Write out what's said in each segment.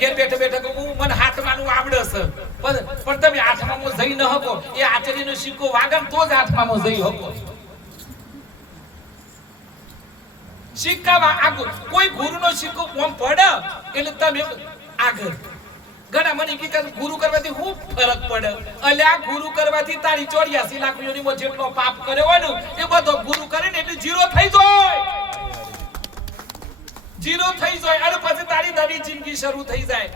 ઘેર બેઠા બેઠા હું મને હાથમાંનું આવડે છે પણ તમે આઠમામાં જઈ ન હકો એ આચાર્યનો સિક્કો વાગન તો જ આઠમામાં જઈ હકો સિક્કામાં આગળ કોઈ ગુરુનો સિક્કો ઓમ પડે એટલે તમે આગળ ઘણા મને કે ગુરુ કરવાથી શું ફરક પડે અલ્યા ગુરુ કરવાથી તારી 84 લાખ યોનીમાં જેટલો પાપ કર્યો હોય ને એ બધો ગુરુ કરે ને એટલે જીરો થઈ જાય અને પછી તારી નવી જિંદગી શરૂ થઈ જાય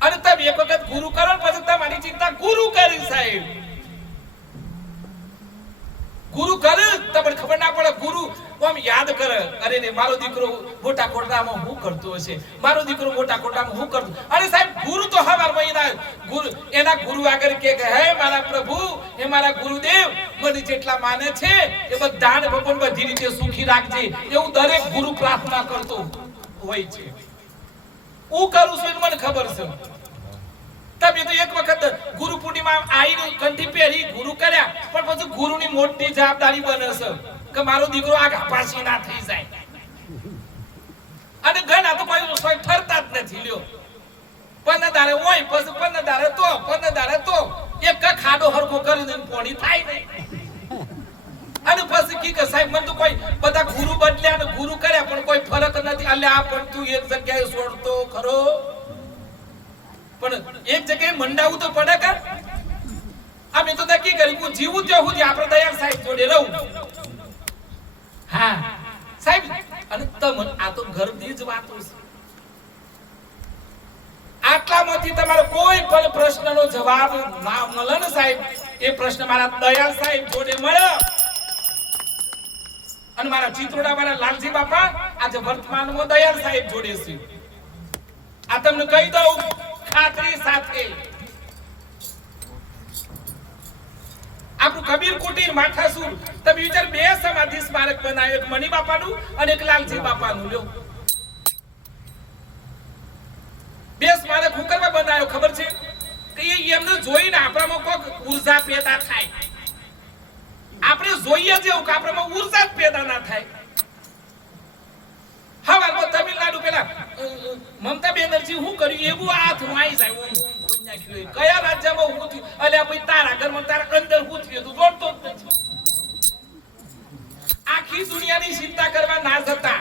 અને તમે એક વખત ગુરુ કરો પછી તમારી ચિંતા ગુરુ કરી સાહેબ ગુરુ કરે તમને ખબર ના પડે ગુરુ આમ યાદ કરે અરે રે મારો દીકરો મોટા કોટડામાં હું કરતો હશે મારો દીકરો મોટા કોટડામાં હું કરતો અરે સાહેબ ગુરુ તો હવાર મહિના ગુરુ એના ગુરુ આગળ કે હે મારા પ્રભુ હે મારા ગુરુદેવ મને જેટલા માને છે એ બધાને ભગવાન બધી રીતે સુખી રાખજે એવું દરેક ગુરુ પ્રાર્થના કરતો હોય છે હું કરું છું મને ખબર છે તમે તો એક વખત ગુરુ પૂર્ણિમા આઈને કંઠી પહેરી ગુરુ કર્યા પણ પછી ગુરુની મોટી જવાબદારી બને છે કે મારો દીકરો આગા પાછી ના થઈ જાય અને ઘણા તો કોઈ ઠરતા જ નથી લ્યો પન્નદારે હોય પછી પન્નદારે તો એક ખાડો હરખો કરીને પોણી થાય નહીં અને પછી કી કે સાહેબ મને તો કોઈ બધા ગુરુ બદલ્યા અને ગુરુ કર્યા પણ કોઈ ફરક નથી અલ્યા પણ તું એક જગ્યાએ છોડતો ખરો પણ એક જગ્યાએ મંડાવું તો પડે કે અમે તો નક્કી કરી હું જીવું ત્યાં સુધી આપણે દયાળ સાહેબ જોડે રહું હા સાહેબ અને તમને આ તો ઘરની જ વાતો છે આટલામાંથી તમારો કોઈ પણ પ્રશ્નનો જવાબ ના મળે ને સાહેબ એ પ્રશ્ન મારા દયાળ સાહેબ જોડે મળ્યો અને મારા ચિત્રોડા વાળા લાલજી બાપા આજે વર્તમાનમાં દયાળ સાહેબ જોડે છે આ તમને કહી દઉં ખાતરી સાથે આપણું કબીર કુટીર માથાસુર તમે વિચાર બે સમાધિ સ્મારક બનાવ્યો એક મણી બાપાનું અને એક લાલજી બાપાનું લ્યો બે સ્મારક હું કરવા બનાવ્યો ખબર છે કે એમને જોઈને આપણામાં કોક ઉર્જા પેદા થાય આપણે જોઈએ જેવું કે આપણામાં ઉર્જા જ પેદા ના થાય હવારમાં તમિલનાડુ પેલા મમતા બેનર્જી હું કર્યું એવું હાથ વાઈ જાય કયા રાજ્યમાં હું થયું અલ્યા ભાઈ તારા ઘરમાં તારા અંદર હું થયું તું જોડતો જ નથી આખી દુનિયાની ચિંતા કરવા ના જતા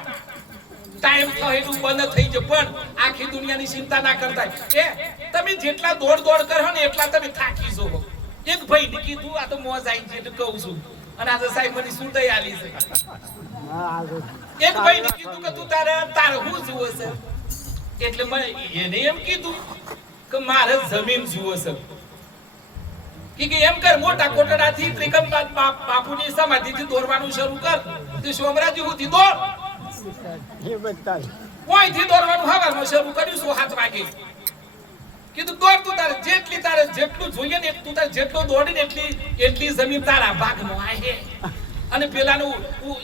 ટાઈમ થયેલું બંધ થઈ જાય પણ આખી દુનિયાની ચિંતા ના કરતા એ તમે જેટલા દોડ કરો ને એટલા તમે થાકી જો એક ભાઈ ને કીધું આ તો મોજ આવી છે એટલે કહું છું અને આજે સાહેબ મને સુટાઈ આલી છે એક ભાઈ ને કીધું કે તું તારે હું જુઓ છે એટલે મેં એને એમ કીધું કે મારે જમીન જુઓ છે કે એમ કર મોટા કોટડાથી ત્રિકમનાથ બાપુની સમાધિથી દોરવાનું શરૂ કર તે સોમરાજી સુધી દોર એ બતા કોઈથી દોરવાનું હવારમાં શરૂ કર્યું 7 વાગે કીધું દોડ તું તારે જેટલું જોઈએ ને તું તારે જેટલો દોડી ને એટલી જમીન તારા ભાગમાં આહે અને પેલાનું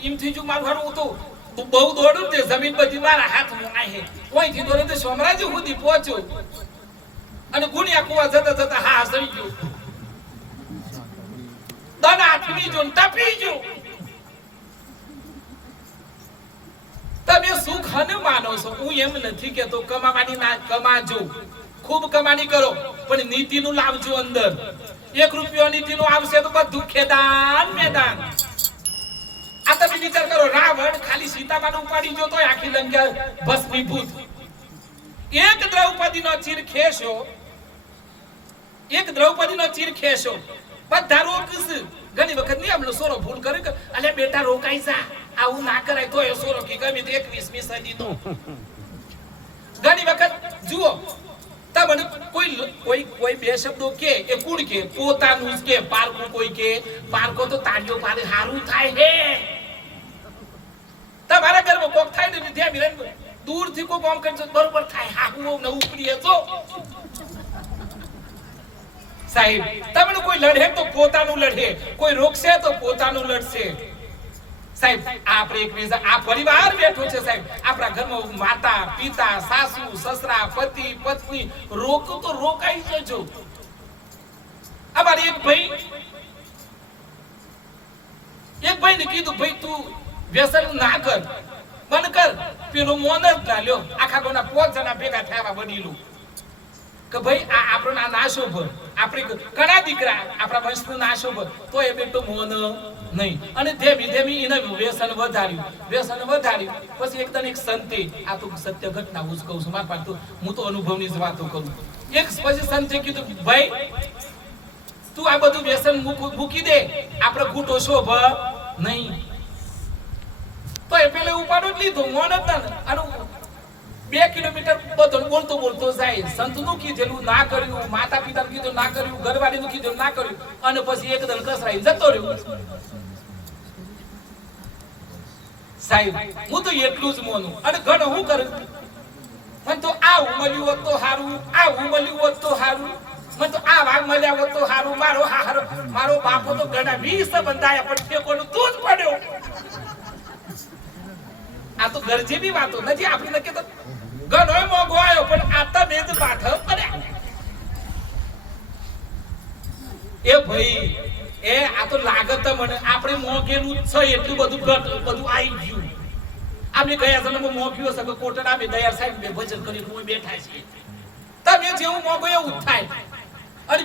એમ થઈ ગયું મારું હારું તો બહુ દોડું તે જમીન બધી મારા હાથમાં આહે કોઈથી દોડે તો સોમરાજી સુધી પહોંચ્યો અને ગુણિયા કુવા જતા હા સરી ગયો દના આઠમી જો ટપી ગયો તમે સુખ હને માનો છો હું એમ નથી કેતો કમાવાની ના કમાજો ખૂબ કમાણી કરો પણ નીતિનું લાવજો અંદર 1 રૂપિયો નીતિનું આવશે તો બધું ખેદાન મેદાન આ તમે વિચાર કરો રાવણ ખાલી સીતામાને ઉપાડી જો તોય આખી લંકા ભસ્મીભૂત એક દ્રૌપદીનો ચીર ખેશો બધા રોકસ ઘણી વખત નિયમનો સોરો ભૂલ કરે કે અલે બેટા રોકાઈ જા આવું ના કરાય તો એ સોરો કે ગમે તે 21મી સદીનો ઘણી વખત જુઓ તમને કોઈ બે શબ્દો કે એ કુણ કે પોતાનું કે પારકો કોઈ કે પારકો તો તાળીઓ પાડે હારું થાય હે તમારા ઘરમાં કોક થાય ને ધ્યાન મિલન દૂરથી કોઈ કામ કરજો બરોબર થાય હાહુ ન ઉપડીએ તો સાહેબ તમને કોઈ લડે તો પોતાનું લડે કોઈ રોકશે તો પોતાનું લડશે સાહેબ આપણે એકબીજા આ પરિવાર બેઠો છે સાહેબ આપણા ઘરમાં માતા પિતા સાસુ સસરા પતિ પત્ની રોકો તો રોકાઈ જજો અમારે એક ભાઈ ને કીધું ભાઈ તું વ્યસન ના કર બંધ કર પેલો મોન જ ના લ્યો આખા ગોના 5 જણા ભેગા થયા વડીલો કે ભાઈ આ આપણો ના શોભ આપણી ઘણા દીકરા આપણા વંશનો ના શોભ તો એ બેટો મોન નહીં અને ધેમી ધેમી એને વ્યસન વધાર્યું પછી એકદમ એક સંતે આ તો સત્ય ઘટના હું જ કહું છું મારા પાસે તો હું તો અનુભવની જ વાતો કરું એક પછી સંતે કીધું ભાઈ તું આ બધું વ્યસન મૂકી દે આપણે ઘૂંટો શોભ નહીં તો એ પેલે ઉપાડો જ લીધો મોન જ અને 2 કિલોમીટર બોલતો બોલતો જાય સંતનું કીધેલું ના કર્યું માતા પિતાનું કીધું ના કર્યું ઘરવાળીનું કીધું ના કર્યું અને પછી એકદમ કસરાઈ જતો રહ્યો સાહેબ હું તો એટલું જ મોનું અને ઘણો હું કરું મને તો આ મળ્યું હોત તો સારું આ મળ્યું હોત તો સારું મને તો આ વાગ મળ્યા હોત તો સારું મારો બાપો તો ઘણા 20 બંધાયા પણ ઠેકોનું તું જ પડ્યો આ તો ગરજેની વાતો નથી આપણે નક્કી તો ઘણો મોગો આવ્યો પણ આ તમે જ પાઠ પડ્યા એ ભાઈ એ આ તો લાગત મને આપણે મોગેલું છે એટલું બધું આવી ગયું આપણે ગયા જન્મમાં મોગ્યો છે કે કોટડા બે દયાળ સાહેબ બે ભજન કરી કોઈ બેઠા છે તમે જેવું મોગો એવું થાય અને